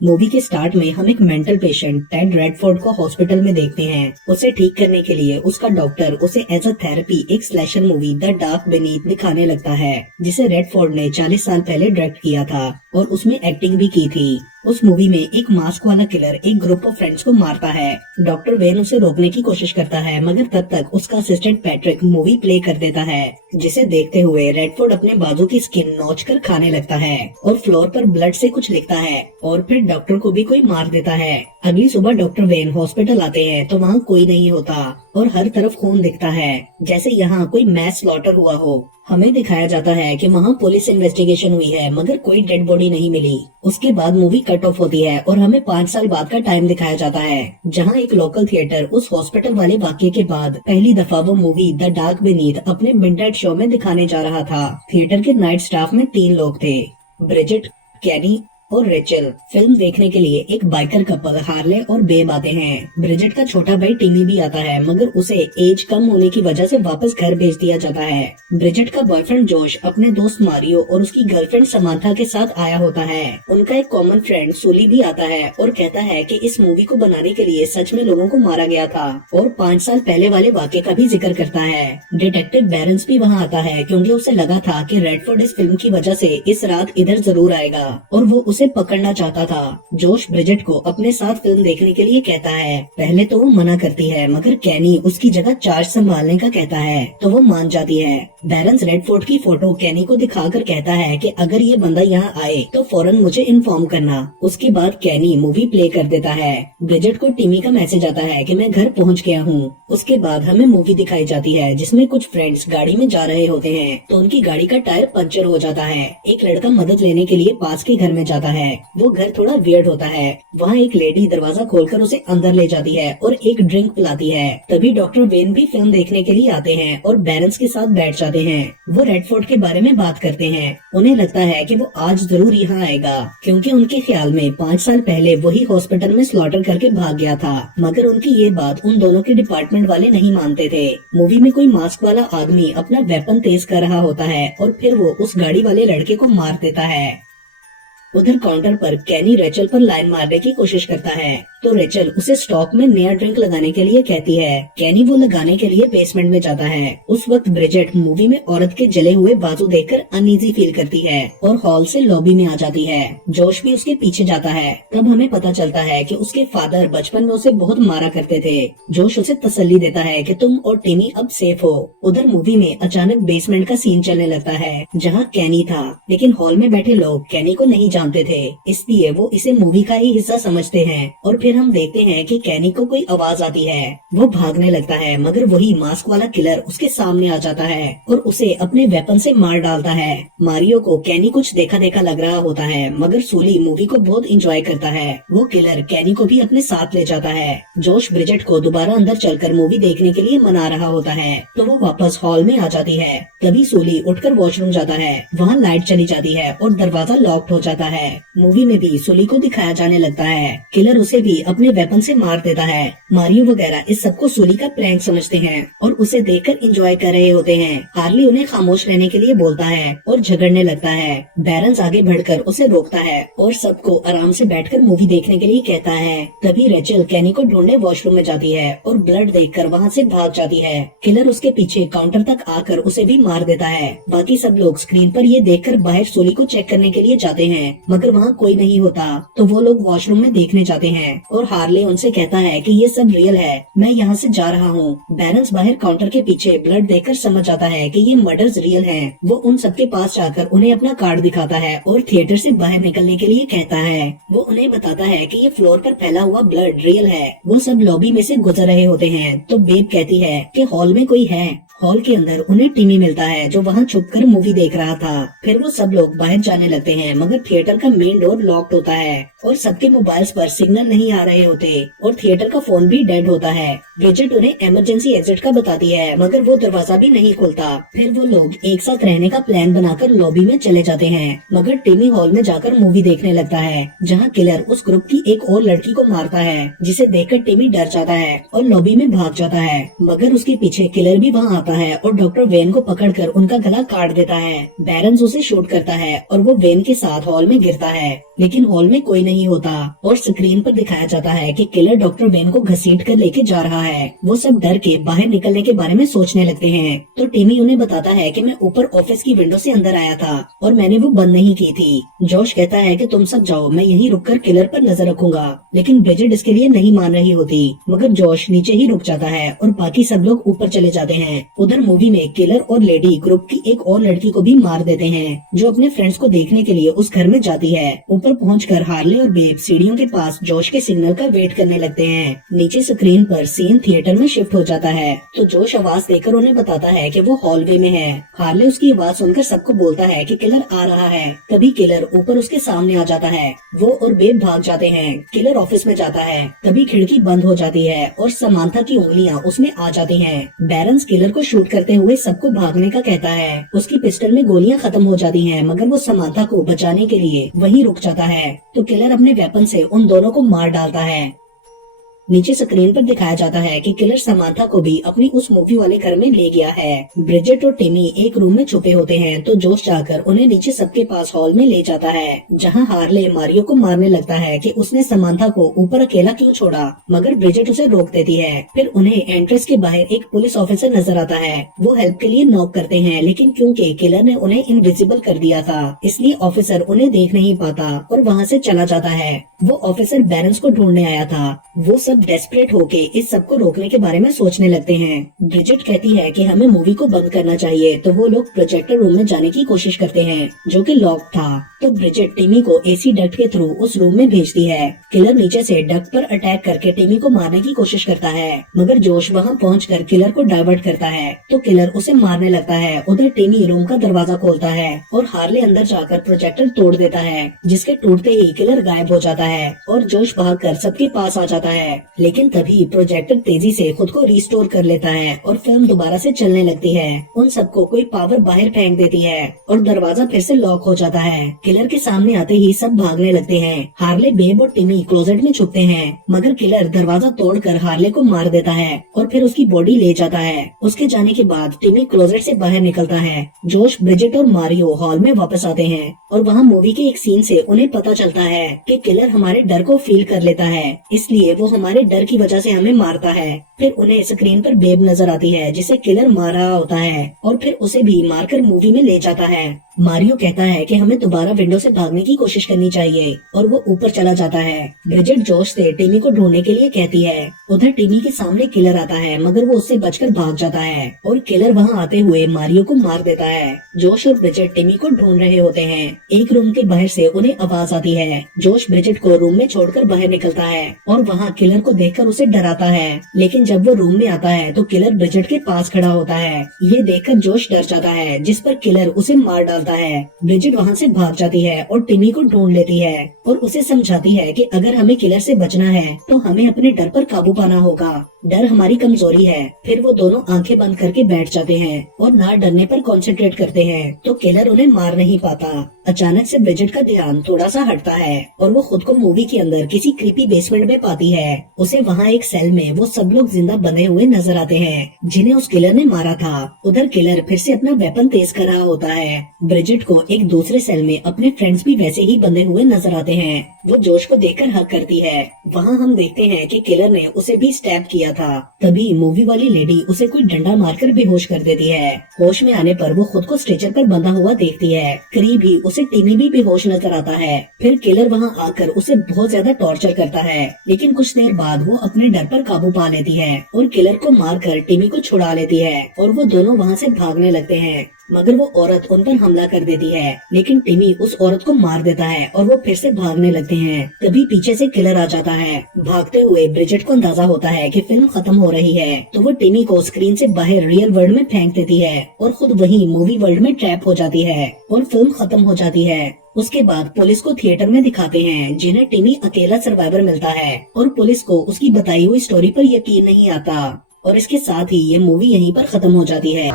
Movie के start में हम एक मेंटल पेशेंट टेड रेडफोर्ड को हॉस्पिटल में देखते हैं। उसे ठीक करने के लिए उसका डॉक्टर उसे एज अ थेरेपी एक slasher movie the dark beneath दिखाने लगता है, जिसे रेडफोर्ड ने 40 साल पहले डायरेक्ट किया था और उसमें एक्टिंग भी की थी। उस मूवी में एक मास्क वाला किलर एक ग्रुप ऑफ फ्रेंड्स को मारता है। डॉक्टर वेन उसे रोकने की कोशिश करता है, मगर तब तक उसका असिस्टेंट पैट्रिक मूवी प्ले कर देता है, जिसे देखते हुए रेडफोर्ड अपने बाजू की स्किन नोच कर खाने लगता है और फ्लोर पर ब्लड से कुछ लिखता है और फिर डॉक्टर को भी कोई मार देता है। अगली सुबह डॉक्टर वेन हॉस्पिटल आते हैं तो वहाँ कोई नहीं होता और हर तरफ खून दिखता है, जैसे यहाँ कोई मैस स्लॉटर हुआ हो। हमें दिखाया जाता है कि वहाँ पुलिस इन्वेस्टिगेशन हुई है, मगर कोई डेड बॉडी नहीं मिली। उसके बाद मूवी कट ऑफ होती है और हमें 5 साल बाद का टाइम दिखाया जाता है, जहाँ एक लोकल थिएटर उस हॉस्पिटल वाले वाकये के बाद पहली दफा वो मूवी द डार्क बीनीथ अपने मिडनाइट शो में दिखाने जा रहा था। थिएटर के नाइट स्टाफ में 3 लोग थे, ब्रिजेट, कैनी और रेचल। फिल्म देखने के लिए एक बाइकर कपल हार्ले और बेब आते हैं। ब्रिजेट का छोटा भाई टिमी भी आता है, मगर उसे एज कम होने की वजह से वापस घर भेज दिया जाता है। ब्रिजेट का बॉयफ्रेंड जोश अपने दोस्त मारियो और उसकी गर्लफ्रेंड समांथा के साथ आया होता है। उनका एक कॉमन फ्रेंड सुली भी आता है और कहता है कि इस मूवी को बनाने के लिए सच में लोगों को मारा गया था और 5 साल पहले वाले वाक़ये का भी जिक्र करता है। डिटेक्टिव बैरन्स भी वहाँ आता है, क्योंकि उसे लगा था कि रेडफोर्ड इस फिल्म की वजह से इस रात इधर जरूर आएगा और वो उसे पकड़ना चाहता था। जोश ब्रिजेट को अपने साथ फिल्म देखने के लिए कहता है। पहले तो वो मना करती है, मगर कैनी उसकी जगह चार्ज संभालने का कहता है तो वो मान जाती है। बैरन्स रेडफोर्ड की फोटो कैनी को दिखाकर कहता है कि अगर ये बंदा यहाँ आए तो फौरन मुझे इन्फॉर्म करना। उसके बाद कैनी मूवी प्ले कर देता है। ब्रिजेट को टिमी का मैसेज आता है कि मैं घर पहुँच गया हूँ। उसके बाद हमें मूवी दिखाई जाती है, जिसमें कुछ फ्रेंड्स गाड़ी में जा रहे होते हैं तो उनकी गाड़ी का टायर पंचर हो जाता है। एक लड़का मदद लेने के लिए पास के घर में जाता है। वो घर थोड़ा वियर्ड होता है। वहाँ एक लेडी दरवाजा खोलकर उसे अंदर ले जाती है और एक ड्रिंक पिलाती है। तभी डॉक्टर वेन भी फिल्म देखने के लिए आते हैं और बैरन्स के साथ बैठ जाते हैं। वो रेडफोर्ड के बारे में बात करते हैं। उन्हें लगता है कि वो आज जरूर यहाँ आएगा, क्योंकि उनके ख्याल में 5 साल पहले वही हॉस्पिटल में स्लॉटर करके भाग गया था। मगर उनकी ये बात उन दोनों के डिपार्टमेंट वाले नहीं मानते थे। मूवी में कोई मास्क वाला आदमी अपना वेपन तेज कर रहा होता है और फिर वो उस गाड़ी वाले लड़के को मार देता है। उधर काउंटर पर कैनी रेचल पर लाइन मारने की कोशिश करता है तो रेचल उसे स्टॉक में नया ड्रिंक लगाने के लिए कहती है। कैनी वो लगाने के लिए बेसमेंट में जाता है। उस वक्त ब्रिजेट मूवी में औरत के जले हुए बाजू देखकर अनईजी फील करती है और हॉल से लॉबी में आ जाती है। जोश भी उसके पीछे जाता है। तब हमें पता चलता है कि उसके फादर बचपन में उसे बहुत मारा करते थे। जोश उसे तसल्ली देता है कि तुम और टिमी अब सेफ हो। उधर मूवी में अचानक बेसमेंट का सीन चलने लगता है, जहाँ कैनी था, लेकिन हॉल में बैठे लोग कैनी को नहीं जानते थे, इसलिए वो इसे मूवी का ही हिस्सा समझते हैं। और फिर हम देखते हैं कि कैनी को कोई आवाज आती है। वो भागने लगता है, मगर वही मास्क वाला किलर उसके सामने आ जाता है और उसे अपने वेपन से मार डालता है। मारियो को कैनी कुछ देखा देखा लग रहा होता है, मगर सूली मूवी को बहुत एंजॉय करता है। वो किलर कैनी को भी अपने साथ ले जाता है। जोश ब्रिजेट को दोबारा अंदर चलकर मूवी देखने के लिए मना रहा होता है तो वो वापस हॉल में आ जाती है। तभी सूली उठकर वॉशरूम जाता है। वहाँ लाइट चली जाती है और दरवाजा लॉक्ड हो जाता है। मूवी में भी सूली को दिखाया जाने लगता है। किलर उसे भी अपने वेपन से मार देता है। मारियो वगैरह इस सबको सूली का प्रैंक समझते हैं और उसे देखकर एंजॉय कर रहे होते हैं। हार्ली उन्हें खामोश रहने के लिए बोलता है और झगड़ने लगता है। बैरन्स आगे बढ़कर उसे रोकता है और सबको आराम से बैठकर मूवी देखने के लिए कहता है। तभी रेचल कैनी को ढूंढने वॉशरूम में जाती है और ब्लड देखकर वहाँ से भाग जाती है। किलर उसके पीछे काउंटर तक आकर उसे भी मार देता है। बाकी सब लोग स्क्रीन पर ये देखकर बाहर सूली को चेक करने के लिए जाते हैं, मगर वहाँ कोई नहीं होता तो वो लोग वॉशरूम में देखने जाते हैं और हार्ले उनसे कहता है कि ये सब रियल है, मैं यहाँ से जा रहा हूँ। बैरन्स बाहर काउंटर के पीछे ब्लड देखकर समझ जाता है कि ये मर्डर्स रियल हैं। वो उन सबके पास जाकर उन्हें अपना कार्ड दिखाता है और थिएटर से बाहर निकलने के लिए कहता है। वो उन्हें बताता है कि ये फ्लोर पर फैला हुआ ब्लड रियल है। वो सब लॉबी में से गुजर रहे होते हैं तो बेब कहती है कि हॉल में कोई है। हॉल के अंदर उन्हें टिमी मिलता है, जो वहाँ छुपकर मूवी देख रहा था। फिर वो सब लोग बाहर जाने लगते हैं, मगर थिएटर का मेन डोर लॉक्ड होता है और सबके मोबाइल्स पर सिग्नल नहीं आ रहे होते और थिएटर का फोन भी डेड होता है। ब्रिजेट उन्हें इमरजेंसी एग्जिट का बताती है, मगर वो दरवाजा भी नहीं खुलता। फिर वो लोग एक साथ रहने का प्लान बनाकर लॉबी में चले जाते हैं, मगर टिमी हॉल में जाकर मूवी देखने लगता है, जहाँ किलर उस ग्रुप की एक और लड़की को मारता है, जिसे देखकर टिमी डर जाता है और लॉबी में भाग जाता है। मगर उसके पीछे किलर भी वहाँ आता है और डॉक्टर वेन को पकड़कर उनका गला काट देता है। बैरन्स उसे शूट करता है और वो वेन के साथ हॉल में गिरता है, लेकिन हॉल में कोई नहीं होता और स्क्रीन पर दिखाया जाता है कि किलर डॉक्टर वेन को घसीट कर लेके जा रहा है। वो सब डर के बाहर निकलने के बारे में सोचने लगते हैं। तो टिमी उन्हें बताता है कि मैं ऊपर ऑफिस की विंडो से अंदर आया था और मैंने वो बंद नहीं की थी। जॉश कहता है कि तुम सब जाओ, मैं यहीं रुककर किलर पर नजर रखूंगा, लेकिन ब्रिजेट इसके लिए नहीं मान रही होती। मगर जॉश नीचे ही रुक जाता है और बाकी सब लोग ऊपर चले जाते हैं। उधर मूवी में किलर और लेडी ग्रुप की एक और लड़की को भी मार देते हैं, जो अपने फ्रेंड्स को देखने के लिए उस घर में जाती है। ऊपर पहुंचकर हार्ले और बेब सीढ़ियों के पास जॉश के सिग्नल का वेट करने लगते हैं। नीचे स्क्रीन पर सीन थिएटर में शिफ्ट हो जाता है तो जोश आवाज देकर उन्हें बताता है कि वो हॉलवे में है। हार्ले उसकी आवाज सुनकर सबको बोलता है कि किलर आ रहा है। तभी किलर ऊपर उसके सामने आ जाता है। वो और बेब भाग जाते हैं। किलर ऑफिस में जाता है। तभी खिड़की बंद हो जाती है और समांथा की उंगलियां उसमें आ जाती हैं। बैरन्स किलर को शूट करते हुए सबको भागने का कहता है। उसकी पिस्टल में गोलियां खत्म हो जाती हैं, मगर वो समांथा को बचाने के लिए वहीं रुक जाता है। तो किलर अपने वेपन से उन दोनों को मार डालता है। नीचे स्क्रीन पर दिखाया जाता है कि किलर समांथा को भी अपनी उस मूवी वाले घर में ले गया है। ब्रिजेट और टिमी एक रूम में छुपे होते हैं तो जोश जाकर उन्हें नीचे सबके पास हॉल में ले जाता है, जहां हार्ले मारियो को मारने लगता है कि उसने समांथा को ऊपर अकेला क्यों छोड़ा, मगर ब्रिजेट उसे रोक देती है। फिर उन्हें एंट्रेंस के बाहर एक पुलिस ऑफिसर नजर आता है। वो हेल्प के लिए नॉक करते हैं, लेकिन क्योंकि किलर ने उन्हें इनविजिबल कर दिया था, इसलिए ऑफिसर उन्हें देख नहीं पाता और वहाँ से चला जाता है। वो ऑफिसर बैरन्स को ढूंढने आया था। वो सब डेस्परेट होके इस सब को रोकने के बारे में सोचने लगते हैं। ब्रिजेट कहती है कि हमें मूवी को बंद करना चाहिए, तो वो लोग प्रोजेक्टर रूम में जाने की कोशिश करते हैं, जो कि लॉक था। तो ब्रिजेट टिमी को एसी डक्ट के थ्रू उस रूम में भेजती है। किलर नीचे से डक्ट पर अटैक करके टिमी को मारने की कोशिश करता है, मगर जोश वहाँ पहुंचकर किलर को डाइवर्ट करता है। तो किलर उसे मारने लगता है। उधर टिमी रूम का दरवाजा खोलता है और हार्ले अंदर जाकर प्रोजेक्टर तोड़ देता है, जिसके टूटते ही किलर गायब हो जाता है और जोश भागकर सबके पास आ जाता है। लेकिन तभी प्रोजेक्टर तेजी से खुद को रिस्टोर कर लेता है और फिल्म दोबारा से चलने लगती है। उन सबको कोई पावर बाहर फेंक देती है और दरवाजा फिर से लॉक हो जाता है। किलर के सामने आते ही सब भागने लगते हैं। हार्ले, बेब और टिमी क्लोजेट में छुपते हैं, मगर किलर दरवाजा तोड़कर हार्ले को मार देता है और फिर उसकी बॉडी ले जाता है। उसके जाने के बाद टिमी क्लोजेट से बाहर निकलता है। जोश, ब्रिजेट और मारियो हॉल में वापस आते हैं और वहाँ मूवी के एक सीन से उन्हें पता चलता है कि किलर हमारे डर को फील कर लेता है, इसलिए वो हमारे डर की वजह से हमें मारता है। फिर उन्हें स्क्रीन पर बेब नजर आती है, जिसे किलर मार रहा होता है और फिर उसे भी मारकर मूवी में ले जाता है। मारियो कहता है कि हमें दोबारा विंडो से भागने की कोशिश करनी चाहिए और वो ऊपर चला जाता है। ब्रिजेट जोश से टिमी को ढूंढने के लिए कहती है। उधर टिमी के सामने किलर आता है, मगर वो उससे बचकर भाग जाता है और किलर वहाँ आते हुए मारियो को मार देता है। जोश और ब्रिजेट टिमी को ढूंढ रहे होते हैं। एक रूम के बाहर से उन्हें आवाज आती है। जोश ब्रिजेट को रूम में छोड़कर बाहर निकलता है और वहाँ किलर को देखकर उसे डराता है, लेकिन जब वो रूम में आता है तो किलर ब्रिजेट के पास खड़ा होता है। ये देखकर जोश डर जाता है, जिस पर किलर उसे मार डालता है। ब्रिजेट वहाँ से भाग जाती है और टिमी को ढूंढ लेती है और उसे समझाती है कि अगर हमें किलर से बचना है तो हमें अपने डर पर काबू पाना होगा। डर हमारी कमजोरी है। फिर वो दोनों आंखें बंद करके बैठ जाते हैं और ना डरने पर कंसंट्रेट करते हैं, तो किलर उन्हें मार नहीं पाता। अचानक से ब्रिजेट का ध्यान थोड़ा सा हटता है और वो खुद को मूवी के अंदर किसी क्रीपी बेसमेंट में पाती है। उसे वहाँ एक सेल में वो सब लोग जिंदा बंधे हुए नजर आते हैं, जिन्हें उस किलर ने मारा था। उधर किलर फिर से अपना वेपन तेज कर रहा होता है। ब्रिजेट को एक दूसरे सेल में अपने फ्रेंड्स भी वैसे ही बंधे हुए नजर आते हैं। वो जोश को देखकर हक करती है। वहाँ हम देखते हैं कि किलर ने उसे भी स्टैब किया था। तभी मूवी वाली लेडी उसे कोई डंडा मारकर बेहोश कर देती है। होश में आने पर वो खुद को स्ट्रेचर पर बंधा हुआ देखती है। करीब ही उसे टिमी भी बेहोश नजर आता है। फिर किलर वहाँ आकर उसे बहुत ज्यादा टॉर्चर करता है, लेकिन कुछ देर बाद वो अपने डर पर काबू पा लेती है और किलर को मारकर टिमी को छुड़ा लेती है और वो दोनों वहाँ से भागने लगते हैं। मगर वो औरत उन पर हमला कर देती है, लेकिन टिमी उस औरत को मार देता है और वो फिर से भागने लगते हैं। तभी पीछे से किलर आ जाता है। भागते हुए ब्रिजेट को अंदाजा होता है कि फिल्म खत्म हो रही है, तो वो टिमी को स्क्रीन से बाहर रियल वर्ल्ड में फेंक देती है और खुद वहीं मूवी वर्ल्ड में ट्रैप हो जाती है और फिल्म खत्म हो जाती है। उसके बाद पुलिस को थिएटर में दिखाते हैं, जिन्हें टिमी अकेला सर्वाइवर मिलता है और पुलिस को उसकी बताई हुई स्टोरी पर यकीन नहीं आता। और इसके साथ ही ये मूवी यहीं पर खत्म हो जाती है।